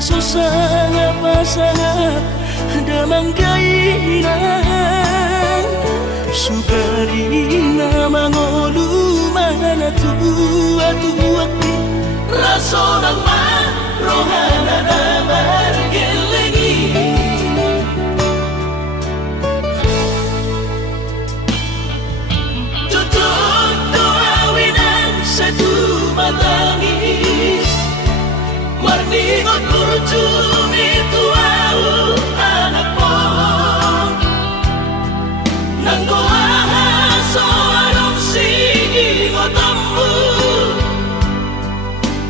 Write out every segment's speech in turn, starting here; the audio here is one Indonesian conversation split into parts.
Susah pasangan damang kainan Sukarina mangolu mana tua Raso ng rohana na margelengi Tutup doawinan sa tumatangis Marningot kurjumi tuau anak mo Nang kuahaso anong singingot ammu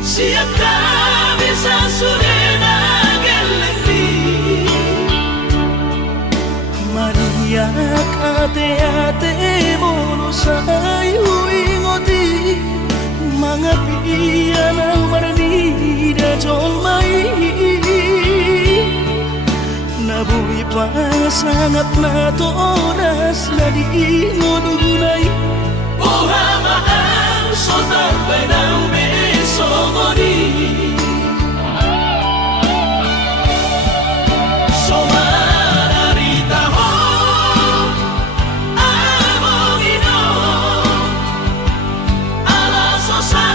Siap kami sa surena gelengdi Mariak ate-ate mo say huingoti Mga piyan ang maranida jolmai Nabuhi pa sangat na toras na di ngununay Buhama ang sotar ng besogoni Somararita ho among ino Alaso sa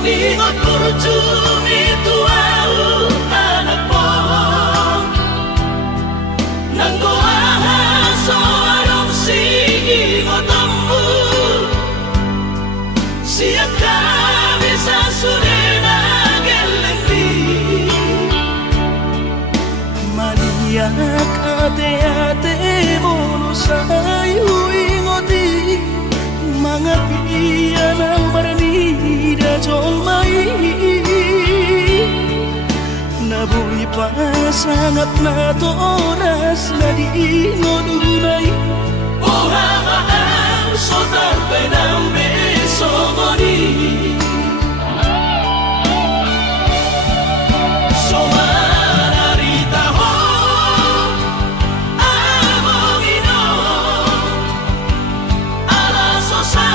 Marningot kurjumi tuau anak mo Nang kuahaso anong singingot ammu Siap kami sa surena gelengdi Maniak ate-ate mo say huingoti Mga piyan ang maranida jolmai Nabuhi pa sangat na toras na di ngununay Buhama ang sotar ng besogoni Somararita ho among ino Alaso sa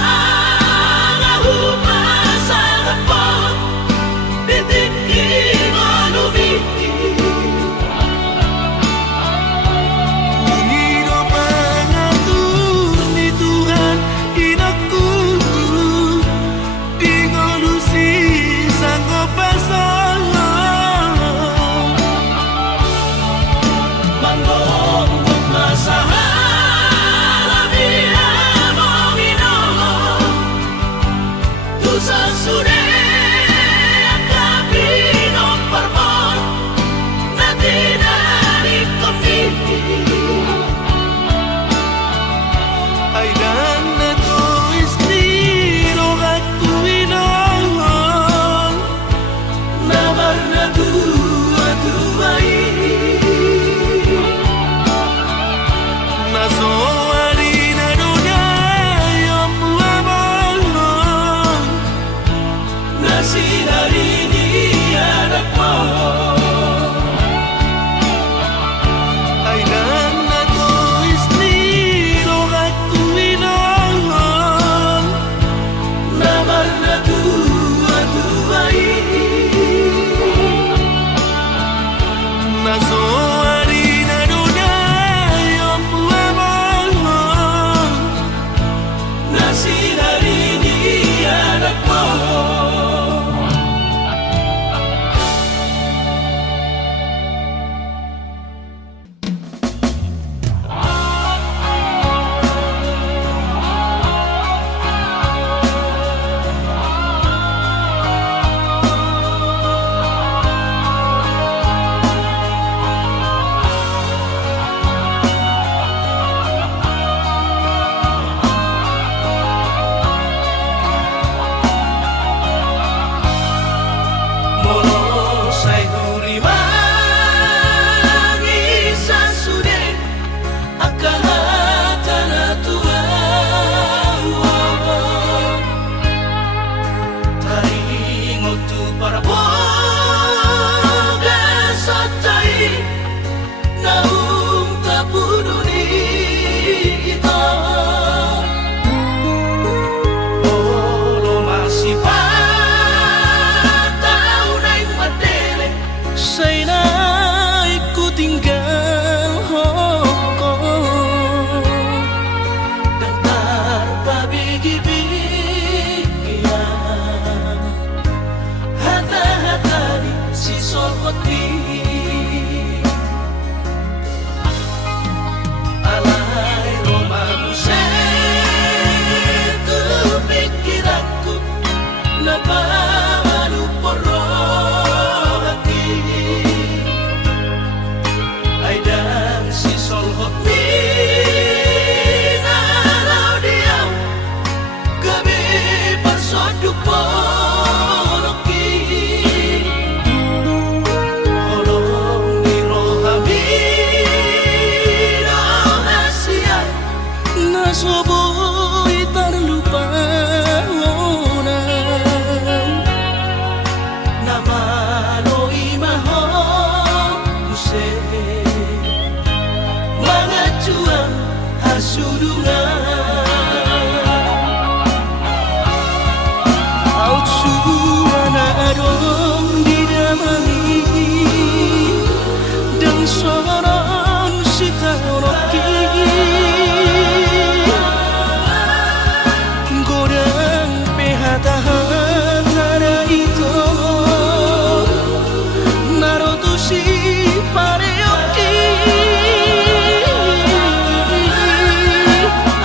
Nazo ari na dunay ang buwabang na sinarini anak mo.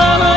Ala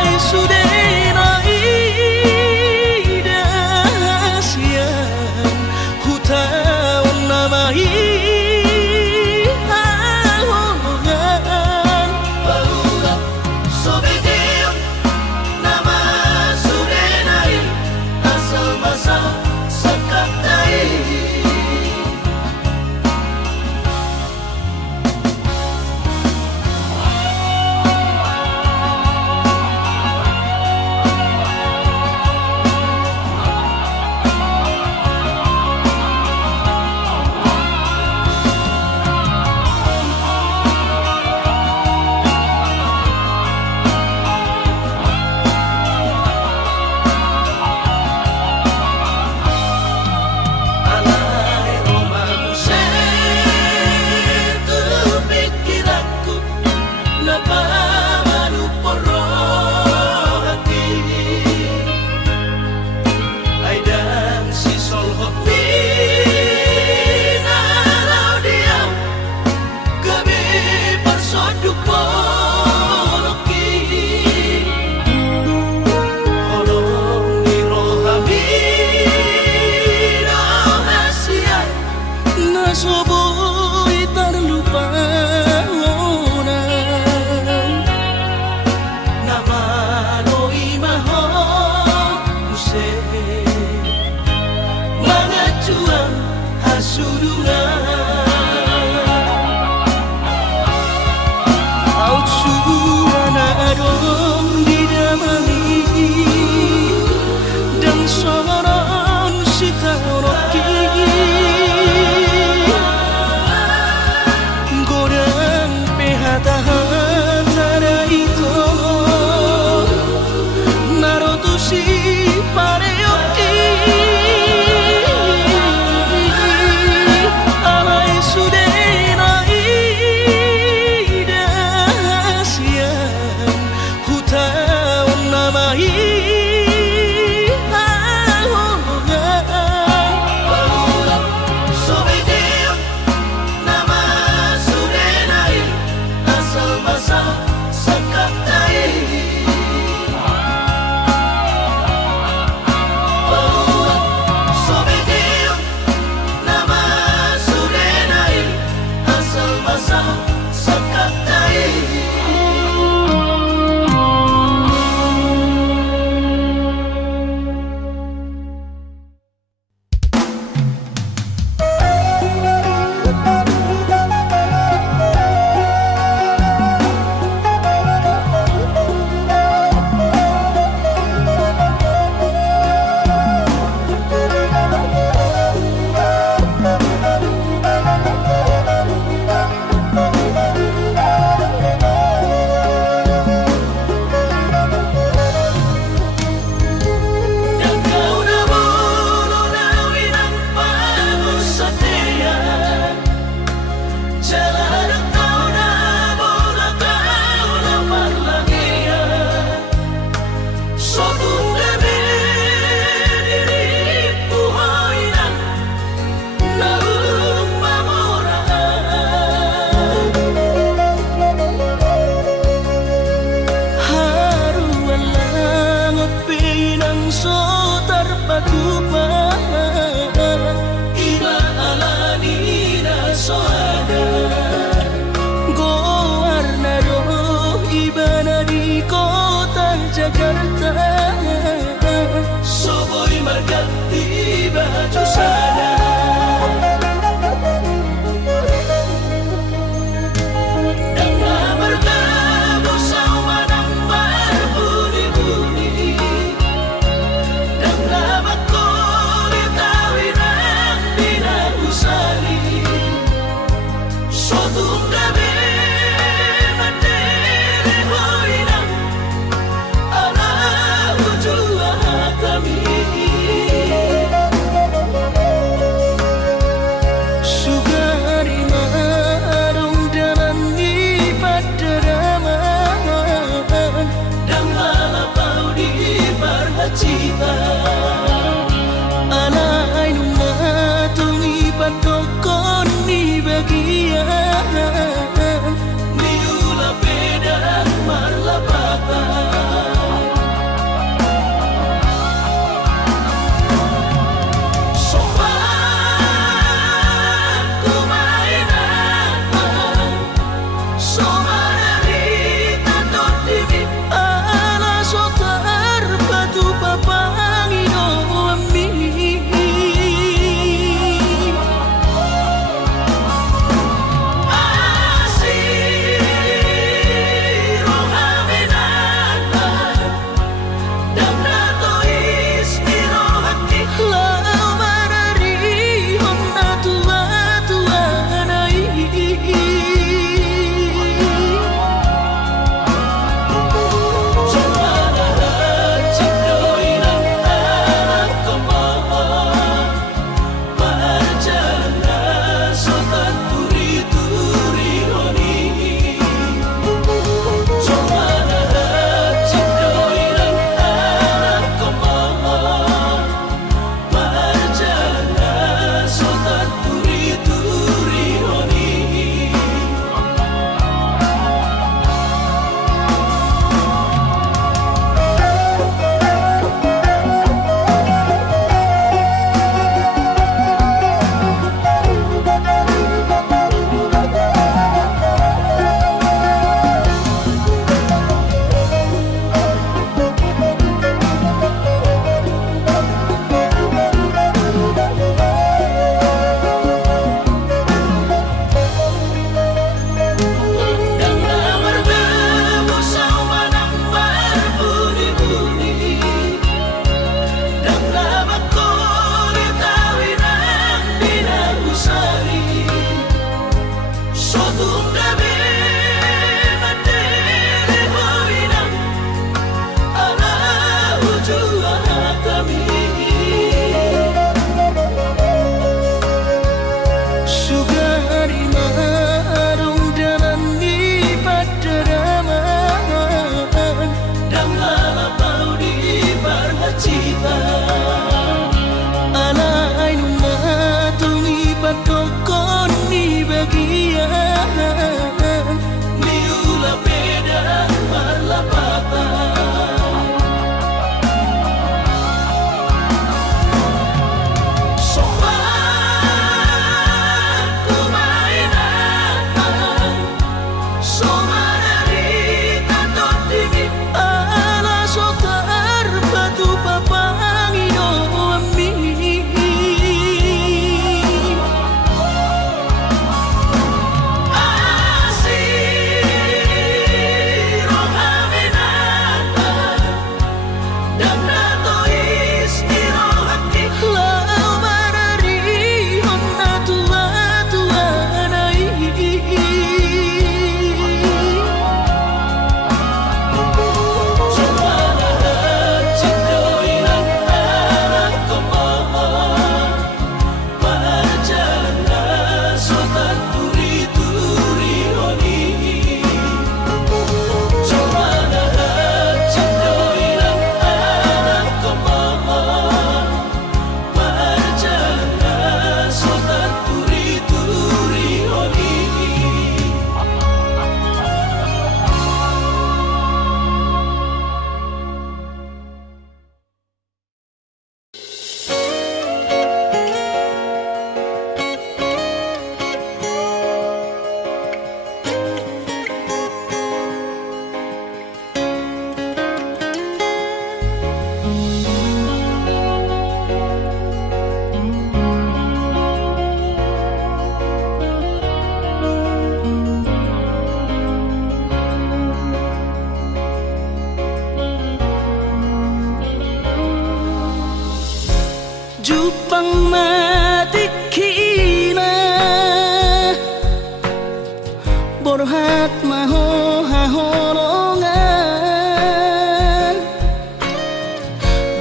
Borhat maho haholongan,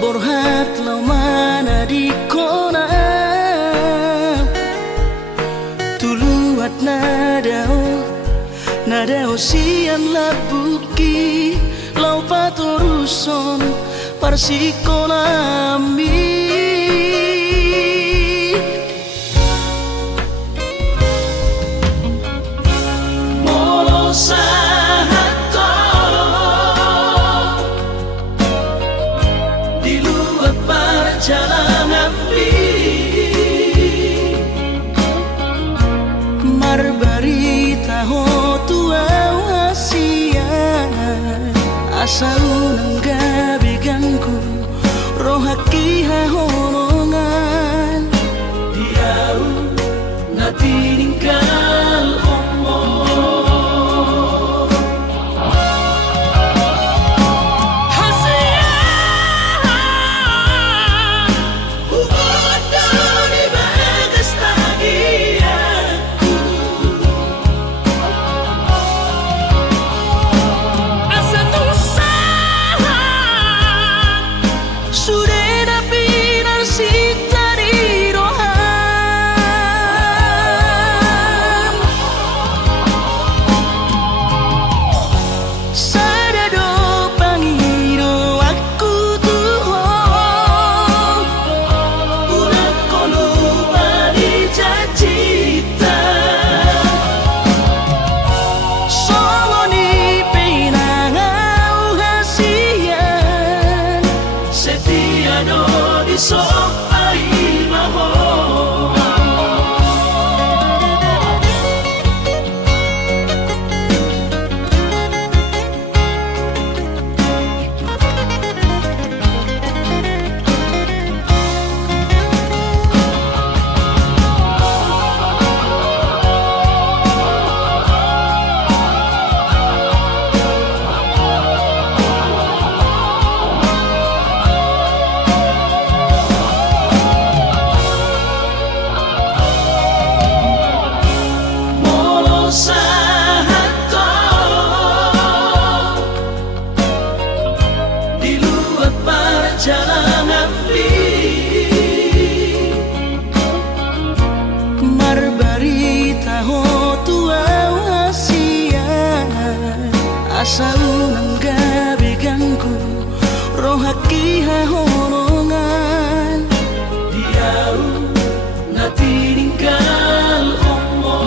borhat lau mana di kona, tuluat nadao sian labuki, lau patoruson parsikonami. Sahato di luar perjalanan marbarita ho tua hasia asa unang gabi ganggu rohaki hahonongan diau na tininggal omo. Asa unang gabi ganggu rohaki hahonongan diau na tininggal omo.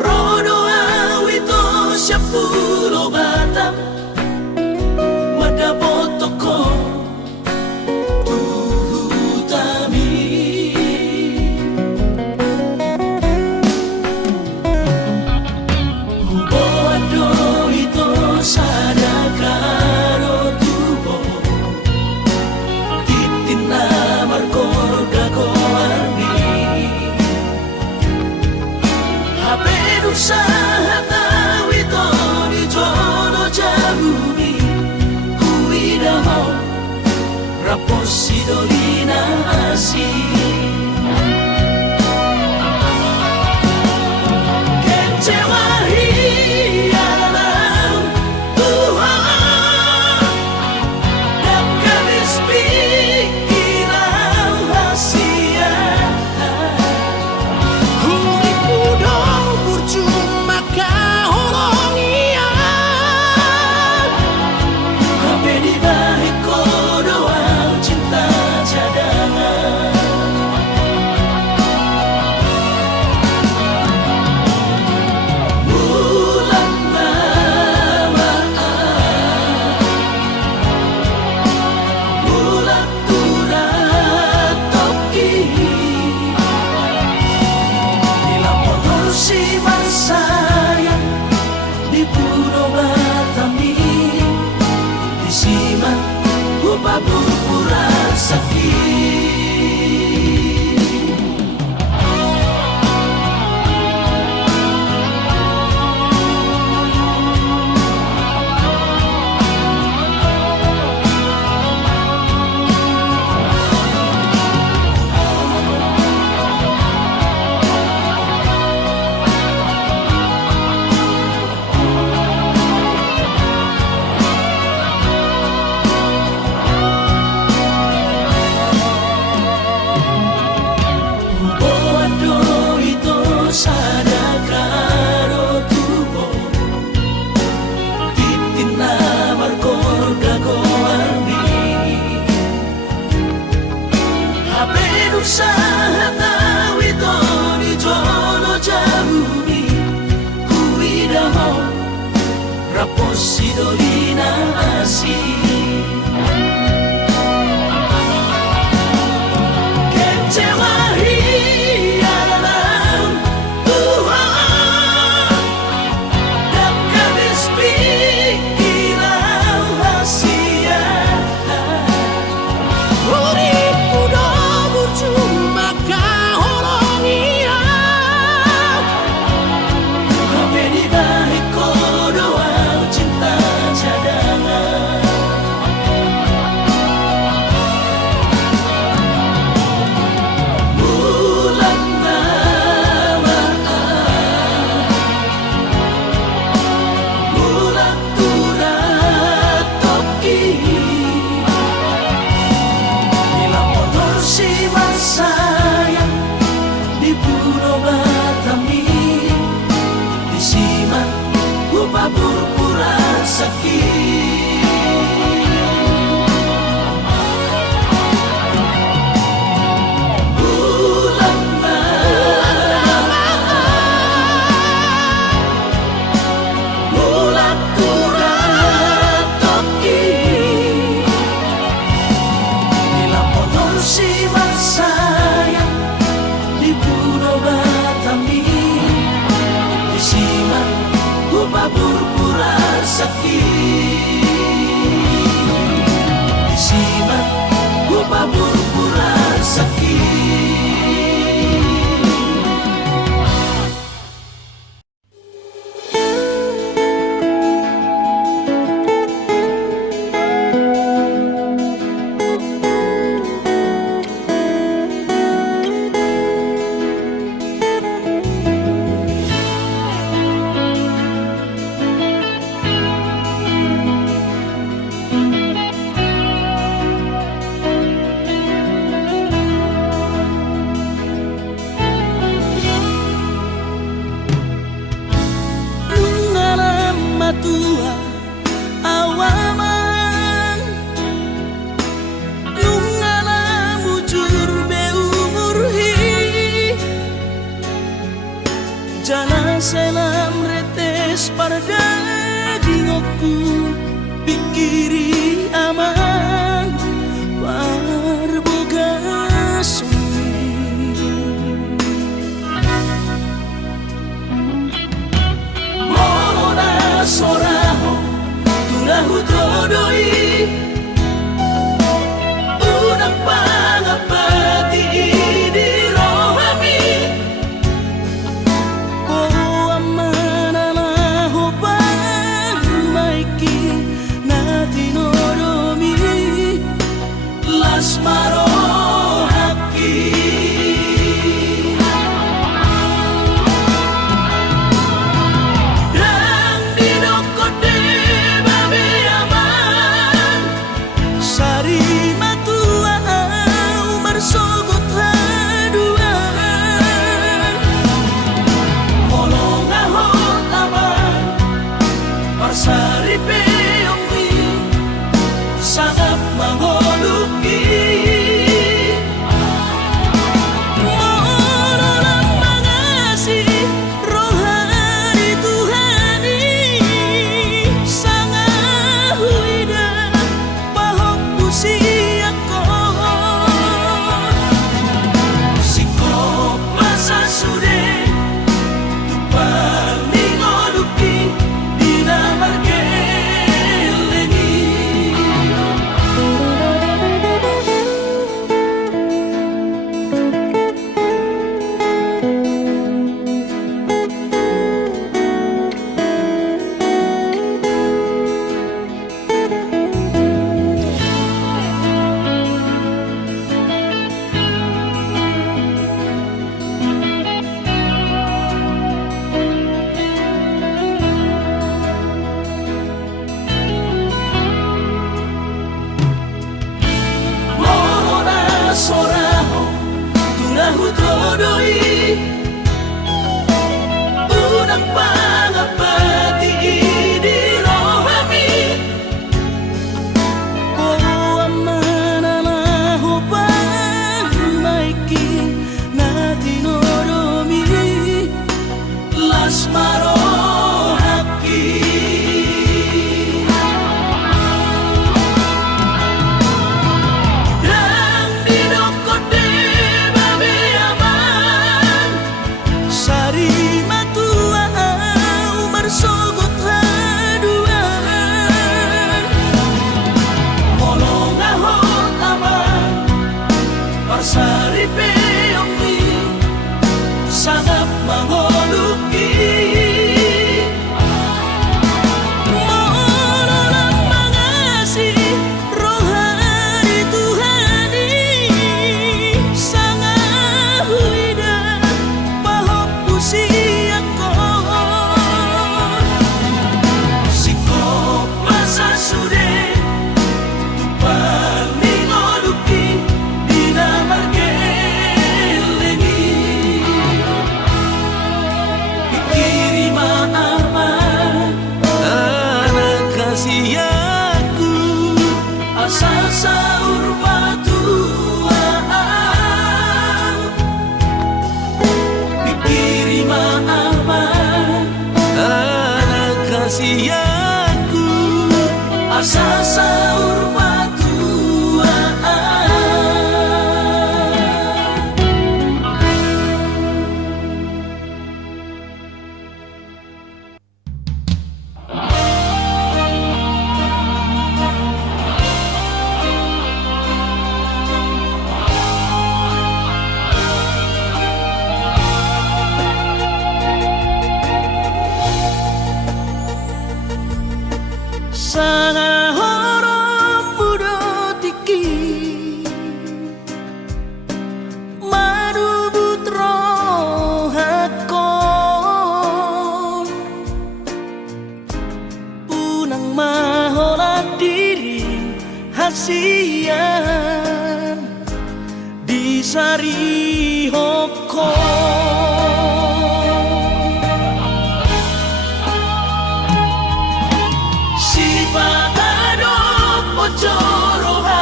Rodo awito siya puro batang magkapos Sidolina asih kecewa hialam Tuhan dan kabis pikiran hasia Huri pudong percuma kahorong ian Hape di balik kodoan cinta cadangan Bulan namaan Bulan turat toki Dilampor si sayang di Pulau Batami di Siman Upa pura sakit sadakaro tubo titin namar korga goarni habe usaha tawito di jono jamuni kuidamo rapos Sidolina asih kecewa hialam Tuhan dan kabis pikiran hasia Huri pudong percuma kahorong ian Hape di balik kodoan cinta cadangan Bulan namaan Bulan turat toki Dilampor si sayang di Pulau Batami di Siman Upa pura sakit Bulan namaan Bulan turat toki Dilampor si sayang di Pulau Batami di Siman Upa pura sakit di Siman Upa pura sakit tua awaman nungala mujur be umurhi jana selam retes parda dingoku pikiri aman parboga sumi Morona soraho tulahu todoi unang pangapati di rohami oh amana laho pangmaiki na tinoromi las maro rahasiaku. Asal sahur batuan dikirim aman. Anak rahasiaku. Asal sahur batuan. Sana orang muda tiki marubut rohakon punang mahola diri hasian di sari hokon. Jorohan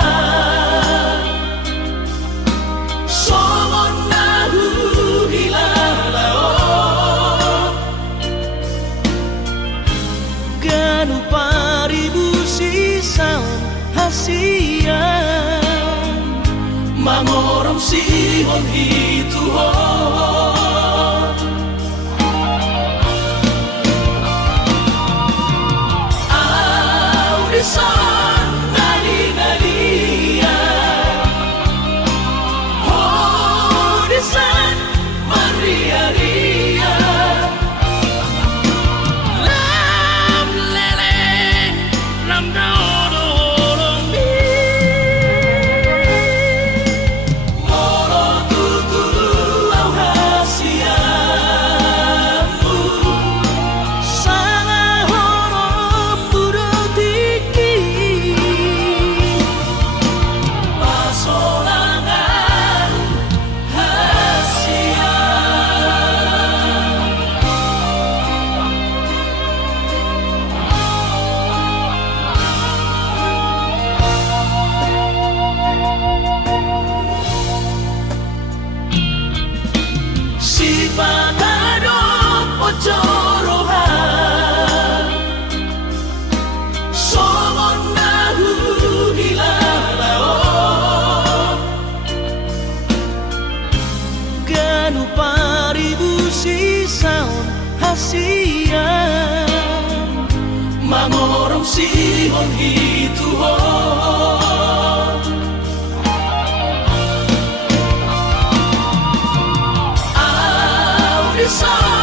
somon nahu hilalao ganu paribu sisau hasian mangorom sihon hituhon audisan jorohan somon nahu hilalao ganu paribu sisaon hasian mangorong sihon hituhon audisan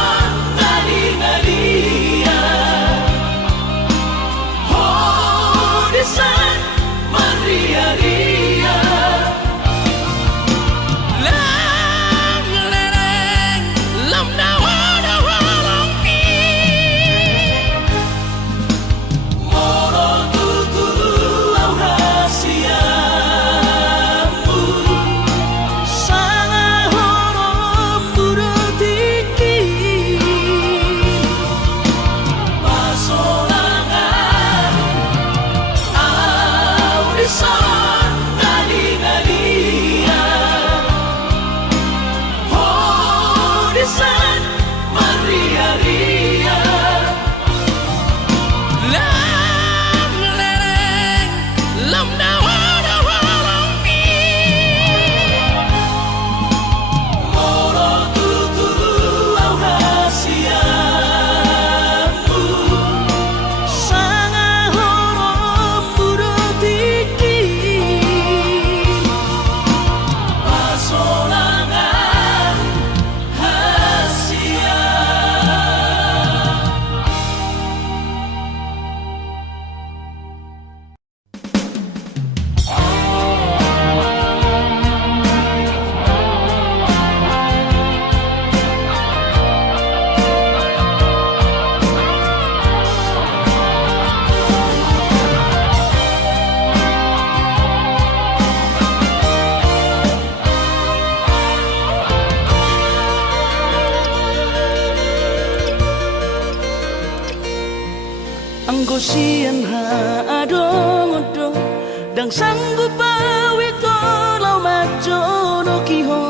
yang sanggup bawi tolong majono kiho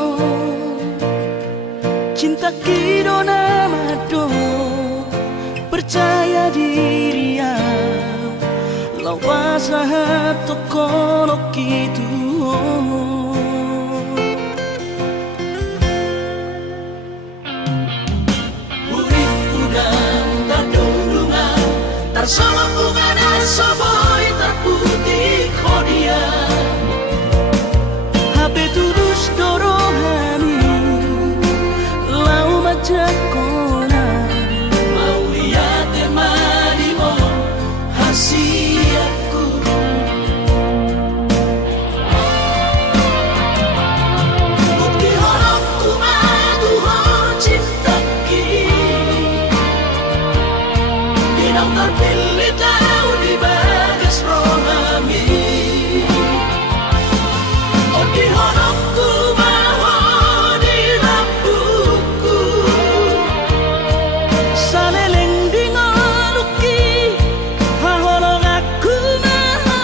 cinta kidona mado percaya diri ya lau pasahat tokono kitu urip udang tardulungan tarsama bunga soboy terputih khodia habe tulus dorohani lau majak kona mau lihat emani mo hasiatku bukti horokku madu ho cinta ki dinang terpilih tahu di bagas rohami oh di horokku maho di lampuku saleleng di ngoluki haholong aku maho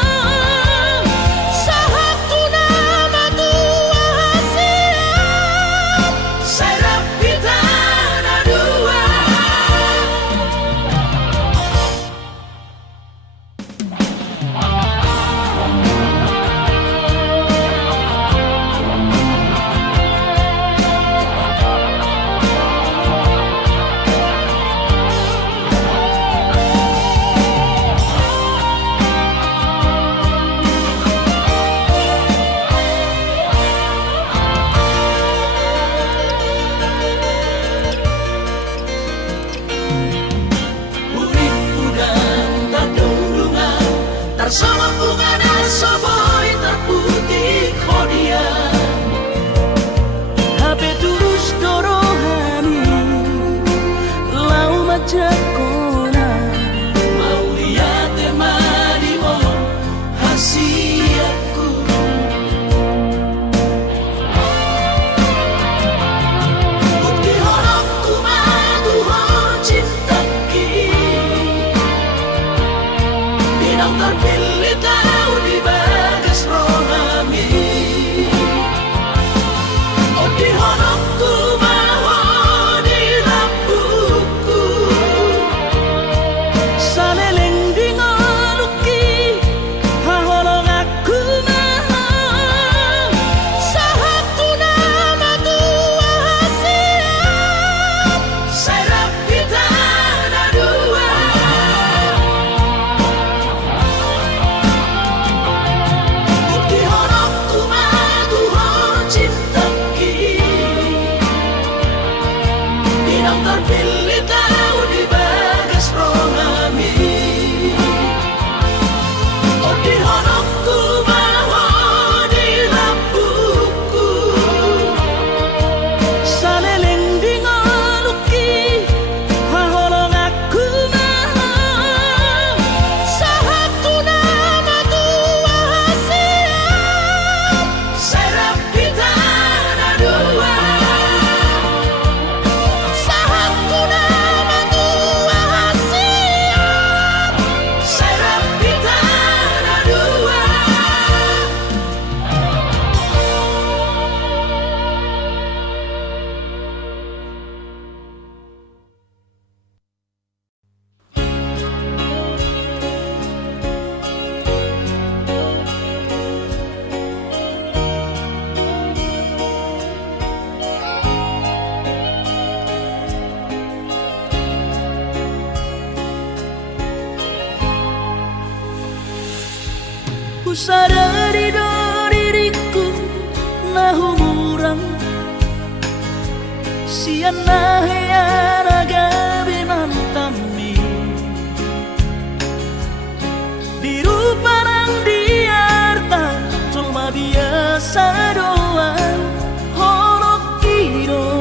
sahatu nama tua hasiat serap kita dua urip udang tardulungan tarsama bunga soboy terputih khodia habe tulus dorohani lau majak kona mau lihat emani mo hasiatku bukti horokku madu ho cinta ki dinang terpilih tahu di bagas rohami oh di horokku maho di lampuku saleleng di ngoluki haholong aku maho sahatu nama tua hasiat serap kita dua bukti horokku madu ho cinta ki dinang terpilih tahu di bagas rohami oh di horokku maho di lampuku saleleng di ngoluki haholong aku maho sahatu nama tua hasiat serap kita dua sahatu nama tua hasiat serap kita dua ku sadari do diriku nahu murang sian nahya gabe mantami biru parang diarta cuma biasa doang horok kiro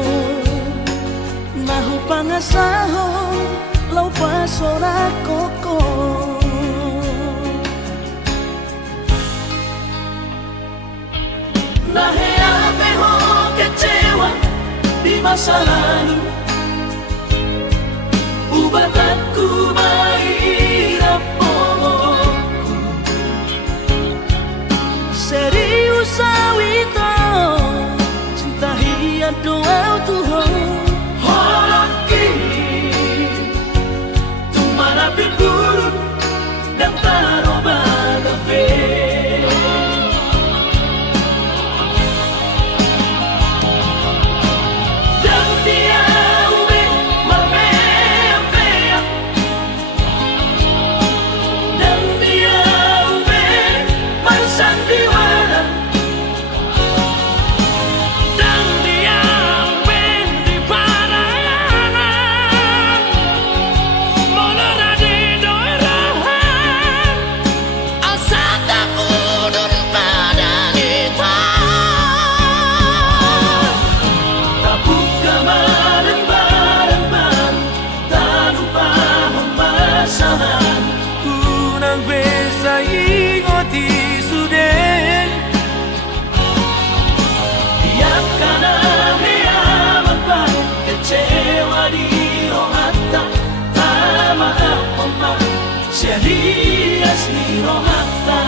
nahu pangasaho lau pasora koko Nahea peho kecewa di masa lalu Ubatanku mahirap pomoku doa Tuhan Horaki Tumara bilburun Dan taroba gabe Dan dia ube marmea Dan dia ube marsandiwara Dan dia ube di parayanan Molorade doirahan Asata kudun pada kita Tabuk kemarin bareng-bareng Tak lupa pembasahan Unang besa ingoti sudah Tiap kana heaman baik Kecewa di rohata Tak maaf pemah Serius di rohata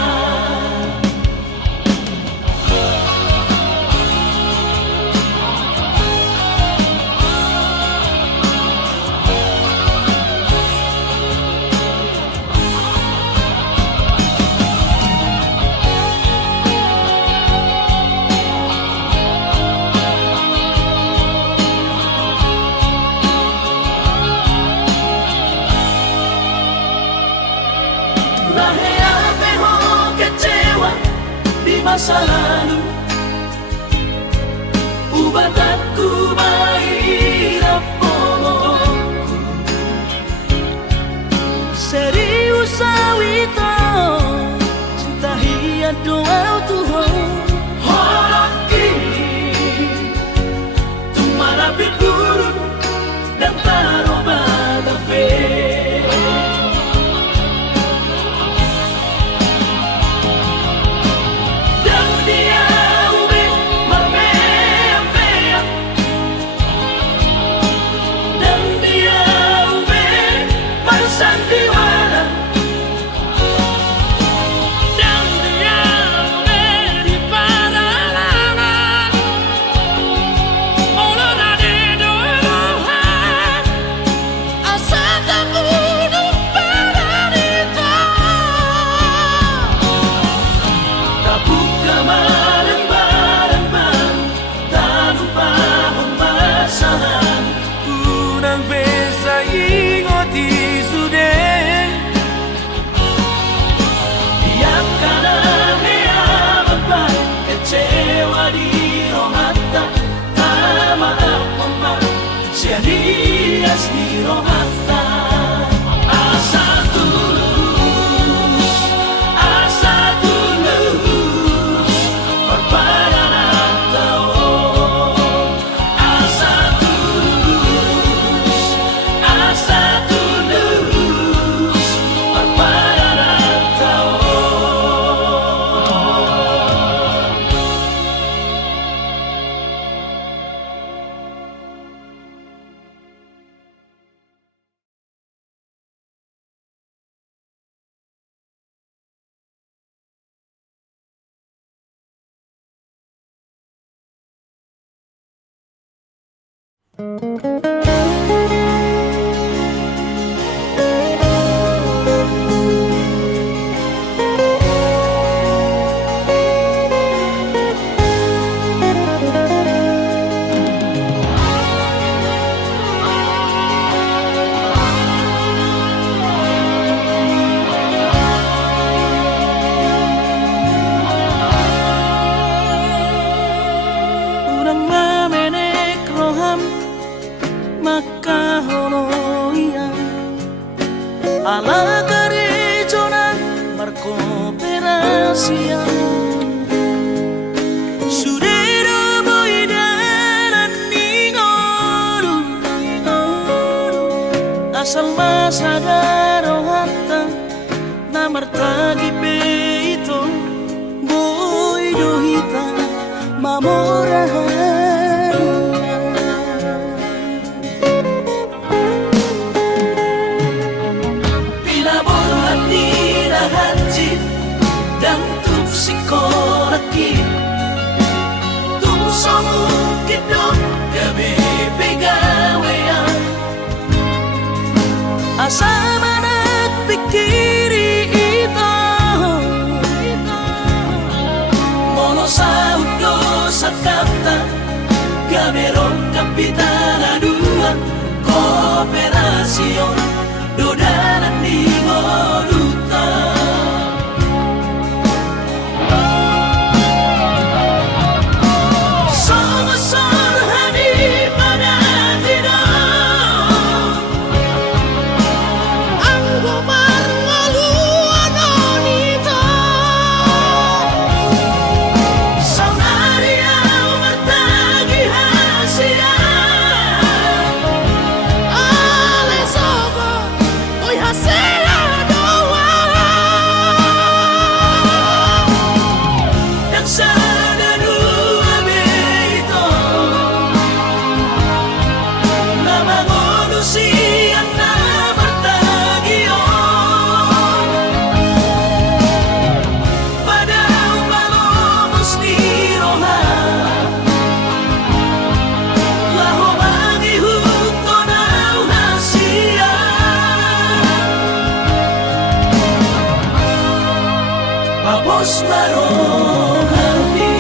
Kecewa di masa lalu Ubah aku mahirap pomoku Serius awito Cinta hiya doa Tuhan Horaki Tumara bilburun Dan taroba gabe Dan dia ube marmea Dan dia ube marsandiwara Dan dia ube di paralangan Olorade doirahan Asata kudun pada kita Tabuk kemarin bareng-bareng Tak lupa pembasahan Unang besa ingoti sudah Tiap kana heaman baik Kecewa di rohata Tak maaf pemah Serius di rohata Asa tulus Perpadanan tao Asa tulus Perpadanan tao Urang mamenek roham maka holoian ala garejona markooperasian Sudero boidaran ningoru asal masadaro hatta namartagi peito boidohita mamorahan Dan tuk sikoraki Tuk somukidok asa manat pikiri ito mono sa udo sa kata gamerong kapitana dua kooperasyon dodanan di moduta Somasor hadi pada tidak ang gumar ngaluan onito Saunaria matagi hasia Ale sobo oy hasia doa yang sana dua beito na mangonusian na bertagion padahal malomos ni roha laho mangihuto na hasia Papos marohani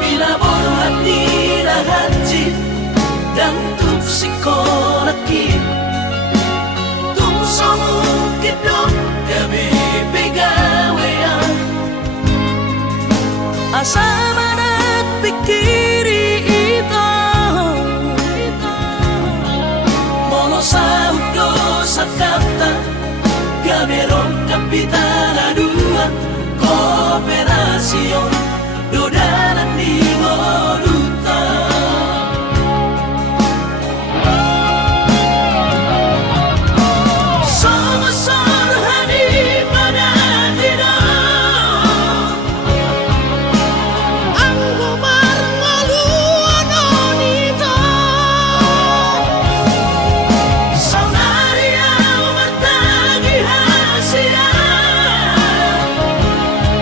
Pinaborhat ni lahanjit dan tuk psikologit tung somukit dong gabi pegawean asa manat pikiri ito mono sa udo sa kata gamerong kapitana dua kooperasyon dodanan di moduta Somasor hadi pada tidak ang gumar ngaluan onito Saunaria matagi hasia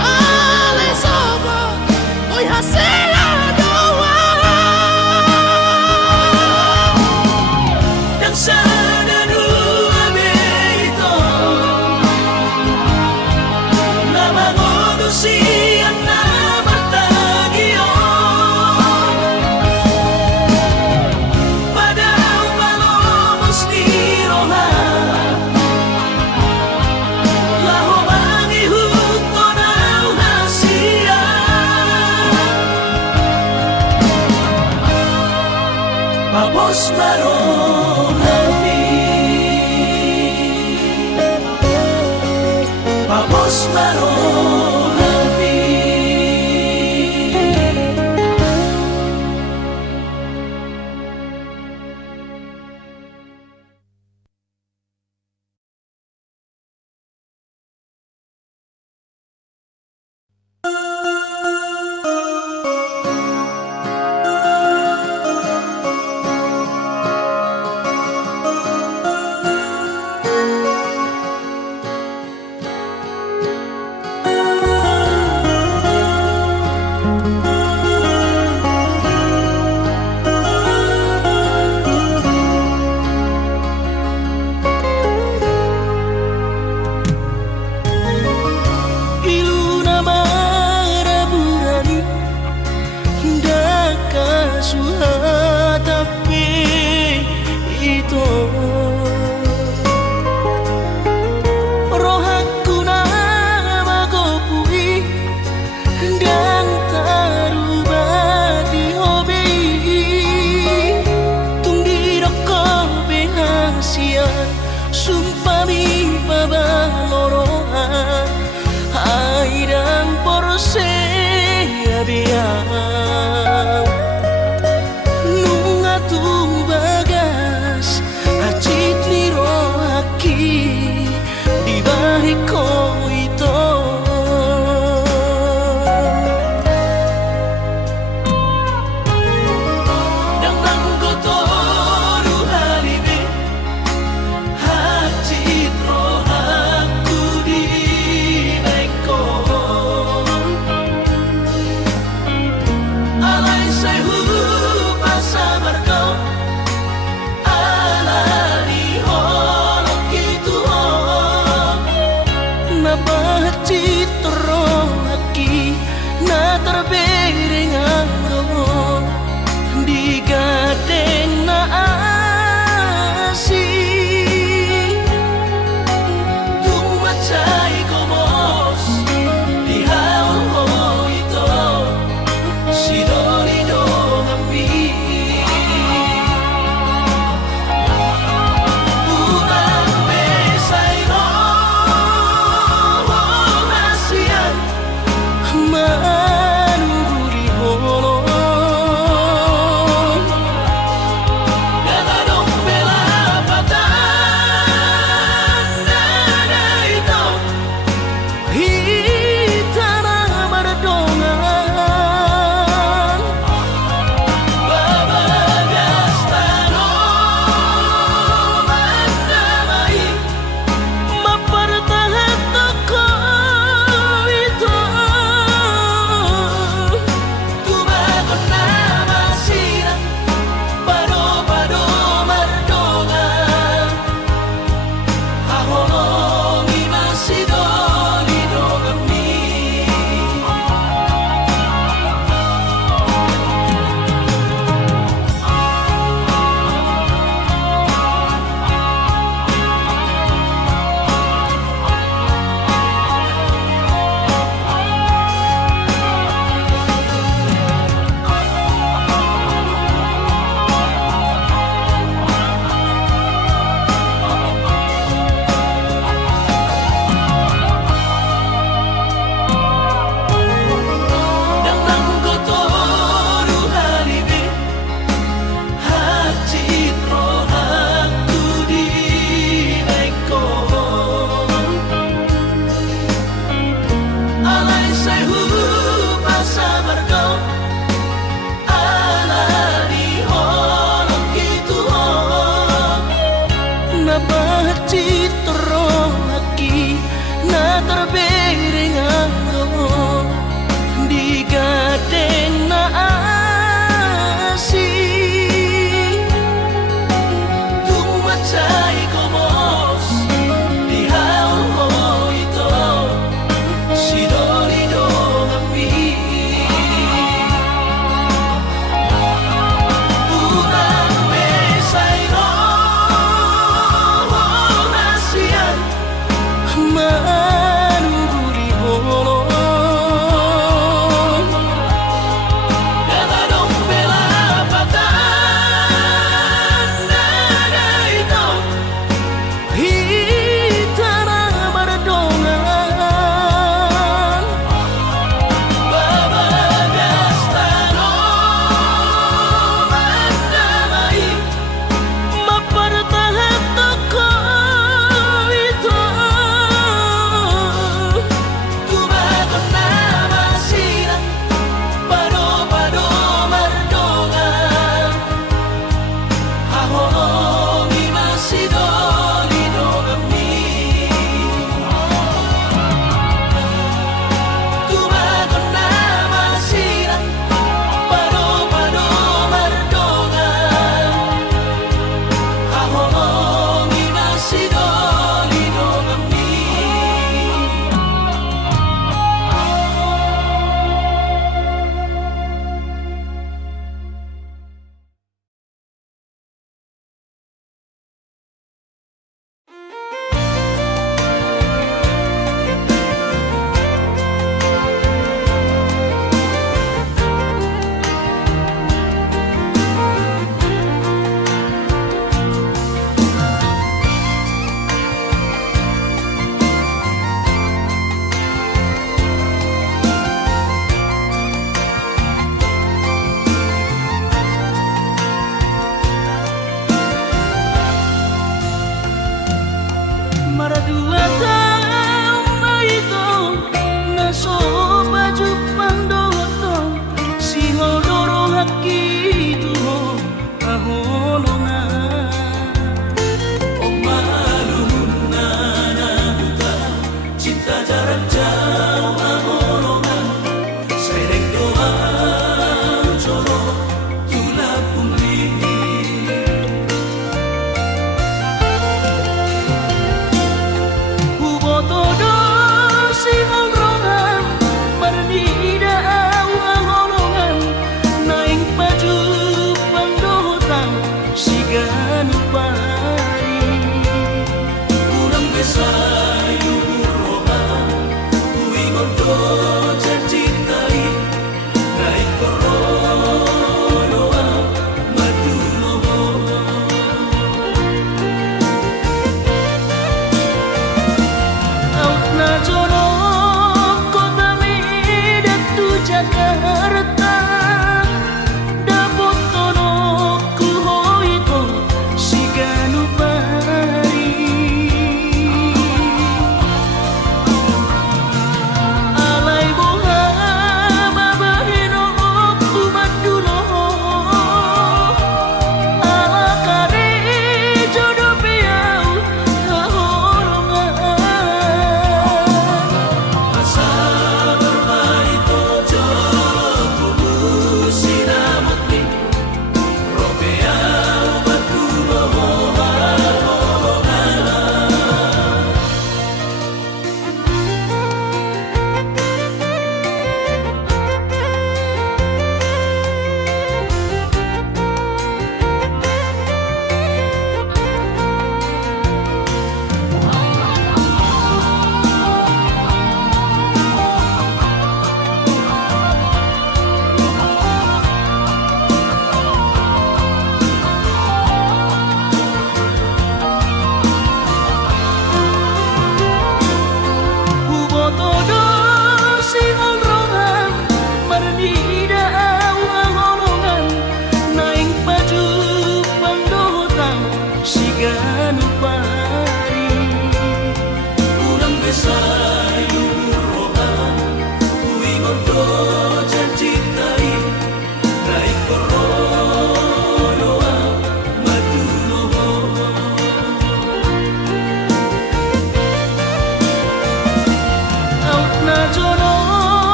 Ale sobo oy hasia doa yang sana dua beito na mangonusian na bertagion padahal malomos ni roha laho mangihuto na hasia Papos marohani Papos marohani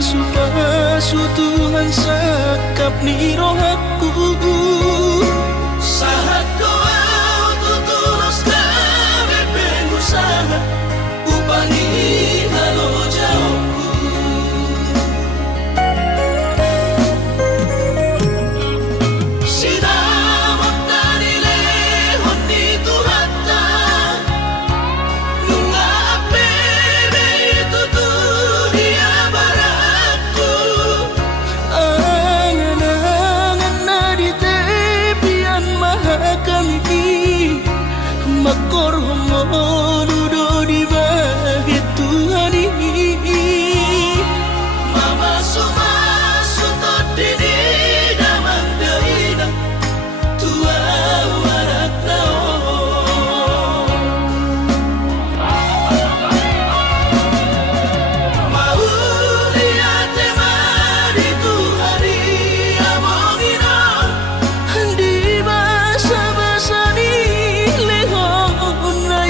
pasu-pasu Tuhan sakap ni rohaku Sahat doa tutulus kami pengusaha Upangi halo jauhku Sidamot na nilehon ni Tuhata Nung aapebe tutulia baratku Angan-angan na di tepian mahakami Makor homo dudo di bahit Tuhan Mama sumasutod dini damang daina Tua warak na Mauli ate mari Tuhari amongina Di basa-basa ni lehon na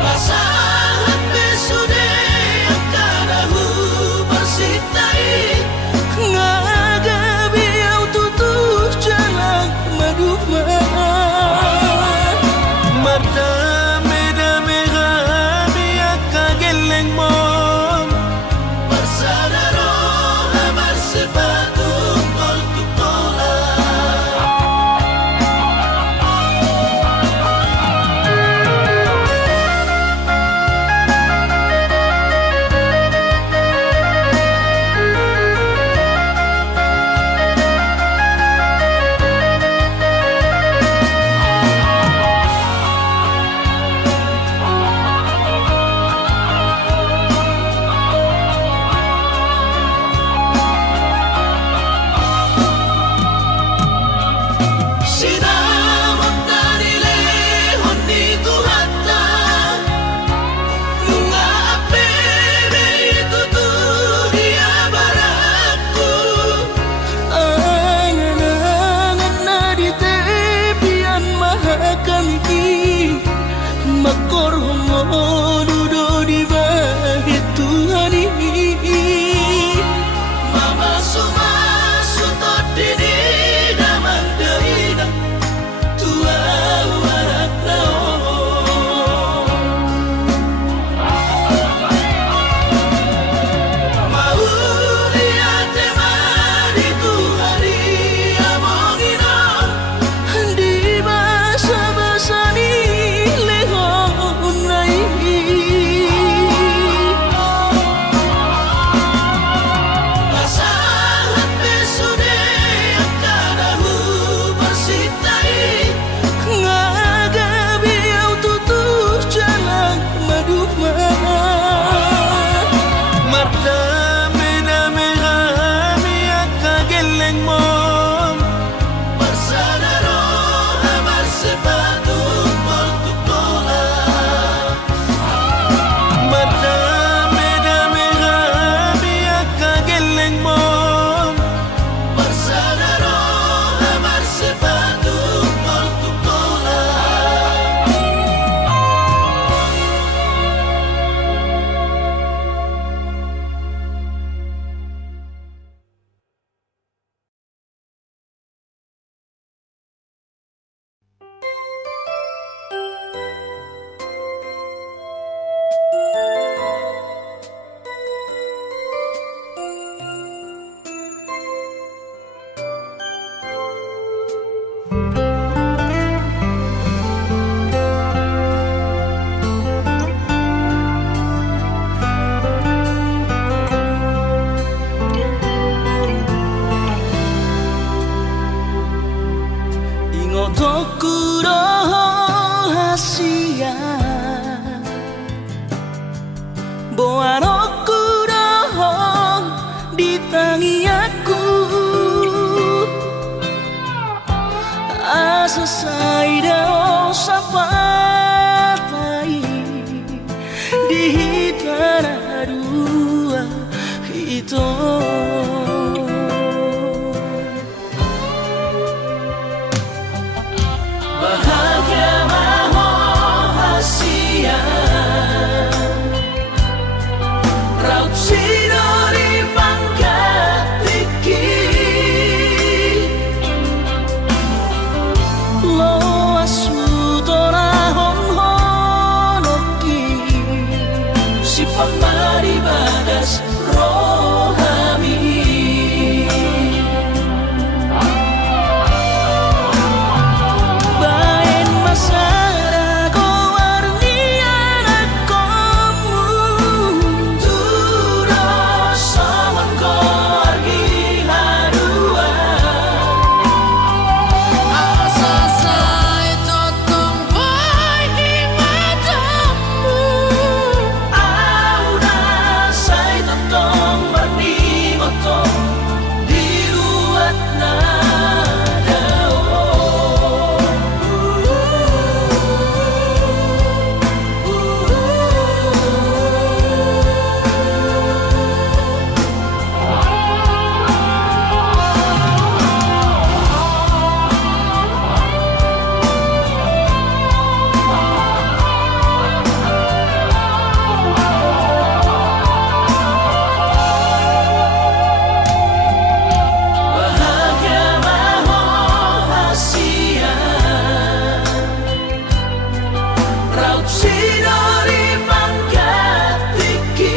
Lasahat besude ang kanahu bersitai Ngagabi au tutus jalan maduma Mardame-dame kami akageleng mo Bersadaro hamar sepatu tol tutola Sinamot na nilehon ni Tuhata Nung aapebe tutulia baratku Angan-angan na di tepian mahakami Makor homo dudo di bahit Tuhan Mama sumasutod dini damang daina Tua warak na Mauli ate mari Tuhari amongina Di basa-basa ni lehon na Lasahat besude ang kanahu bersitai Ngagabi au tutus jalan maduma Mardame-dame kami akageleng mo Bersadaro hamar sepatu tol tutola Mardame-dame kami akageleng mo Bersadaro hamar sepatu tol tutola Ingotoku rahasia Boanoku roho di tangiaku Asa saida sapatai di tanah dua itu Bahagia maho hasia pamari bagas rohani. Bain masara ko warni anak komu turo saman ko argi harua. Asa saya totong boy di matamu. Aura say totong warni motong diruat na bahagia maho hasia raut sidori pangkatiki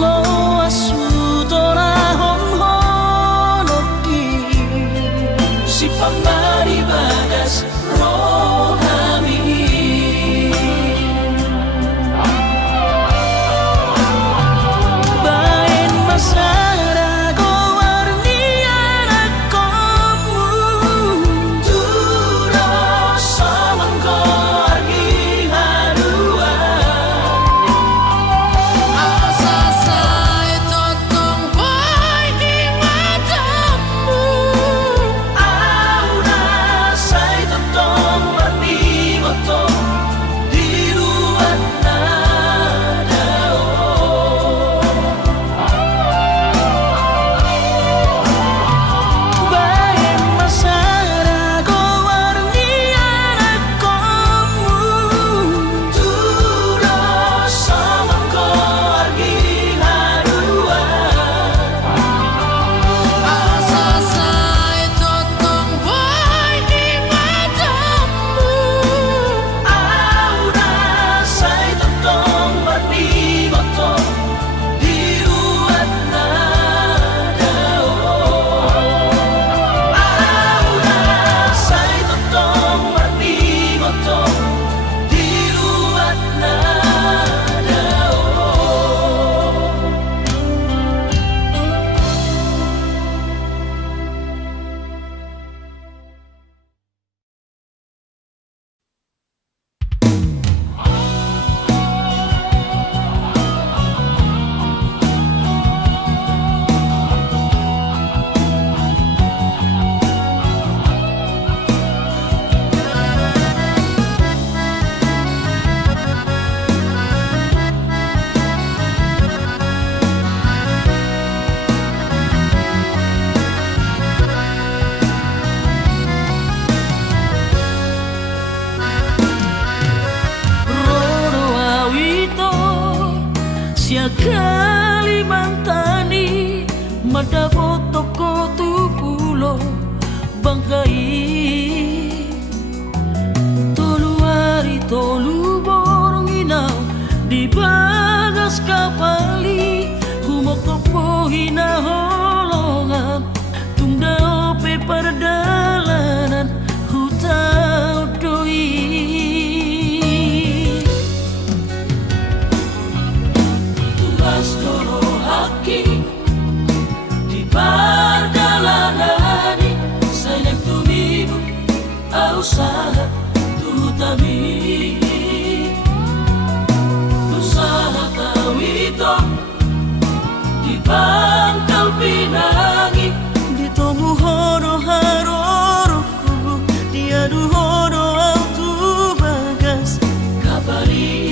lo asu tora hon honoki si pamari bagas rohani. Bain masara ko warni anak komu turo saman ko argi harua. Asa saya totong boy di matamu. Aura say totong warni motong diruat na Bain masara ko warni anak komu turo saman ko argi harua. Asa saya totong boy di matamu. Aura say totong warni motong diruat na Aura say totong warni motong diruat na Roro awito sia Kalimantani mada foto ko tupulo bangkai tolu hari tolu borong inau di bagas kapali humok topo hina holongan tunda ope perdalanan hutau doi. Lastoro haki di perjalanan saya tumibu usaha tutami usaha tawito di Pangkal Pinangi di tomu hono haroroku diadu hono autu bagas kabari.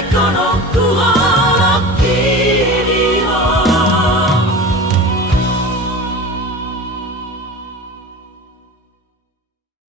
dicono